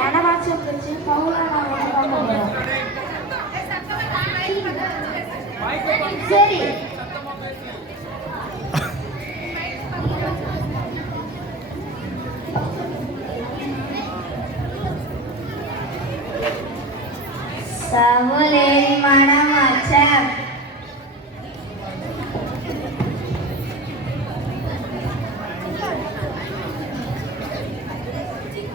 மனவாட்சம் வச்சு பவுலா நான் சரி. சவுலே மனவாட்சம்.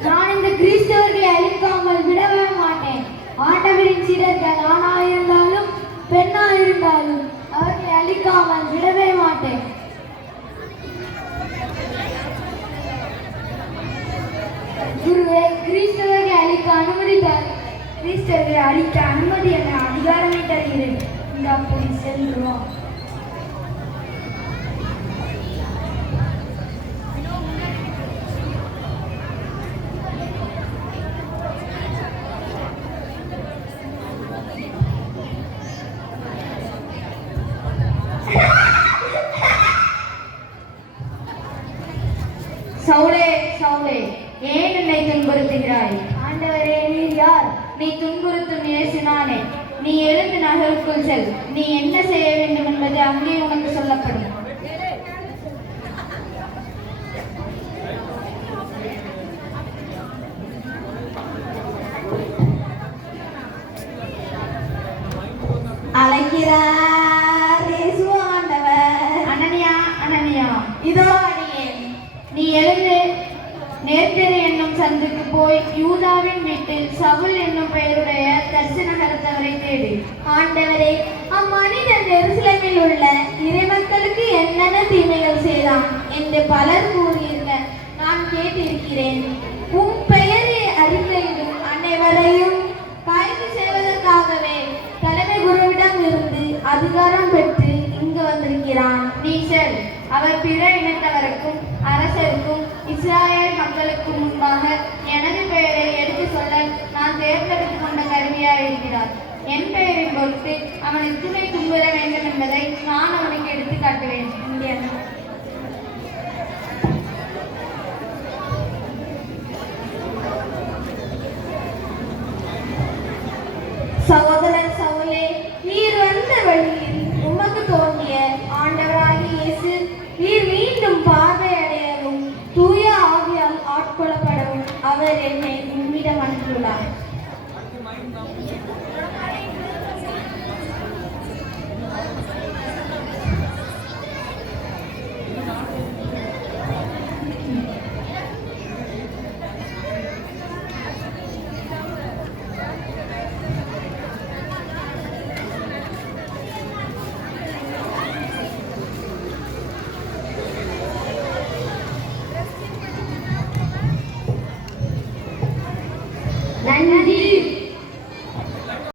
நான் இந்த கிறிஸ்தவர்களை அழிக்காமல் விடவே மாட்டேன். ஆண்டவரின் சீடர்கள் ஆணாயிருந்தாலும் பெண்ணாயிருந்தாலும் அவர்களை அழிக்காமல் விடவே மாட்டேன். குருவே, கிறிஸ்தவர்களை அழிக்க அனுமதி கிறிஸ்தவர்களை அழிக்க அனுமதி என அதிகாரமே தருகிறேன். இந்த அப்படி செல்கிறோம். சவுலே, சவுலே, ஏன் என்னை துன்புறுத்துகிறாய்? ஆண்டவரே, நீர் யார்? நீ துன்புறுத்தும் இயேசு நானே. நீ எழுந்து நகருக்குள் செல். நீ என்ன செய்ய வேண்டும் என்பது அங்கே உனக்கு சொல்லப்படும். அழைக்கிறார் இயேசு ஆண்டவர். அனனியா, அனனியா, இதோ அடியேன். நீ எழுந்து நேர்த்தெரு என்னும் சந்துக்கு போய் யூதாவின் வீட்டில் சவுல் என்னும் பெயருடைய தர்சு நகரத்தவரை தேடு. ஆண்டவரே, அம்மனிதன் எருசலேமில் உள்ள இறைமக்களுக்கு என்னென்ன தீமைகள் செய்தான் என்று பலர் கூறியிருக்க நான் கேட்டிருக்கிறேன். உம் பெயரை அறிக்கையிடும் அனைவரையும் கைது செய்வதற்காகவே தலைமை குருவிடம் இருந்து அதிகாரம் பெற்று இங்கு வந்திருக்கிறான். நீ செல். அவர் பிற இனத்தவருக்கும் அரசருக்கும் இஸ்ராயேல் மக்களுக்கு முன்பாக எனது பெயரை எடுத்து சொல்ல நான் தேர்ந்தெடுத்து கொண்ட கருவியாக இருக்கிறார். என் பெயரின் பொறுத்து அவன் இத்துணை துன்புற வேண்டும் என்பதை நான் அவனுக்கு எடுத்து காட்டுவேன். சகோதரன் சவுலே, நீர் வந்த வழியில் உமக்கு தோன்றிய ஆண்டவராகிய இயேசு நீர் மீண்டும் பார்வையடையவும் தூய ஆவியால் ஆட்கொள்ளப்படவும் அவர் என்னை உம்மிடம் அனுப்பியுள்ளார்.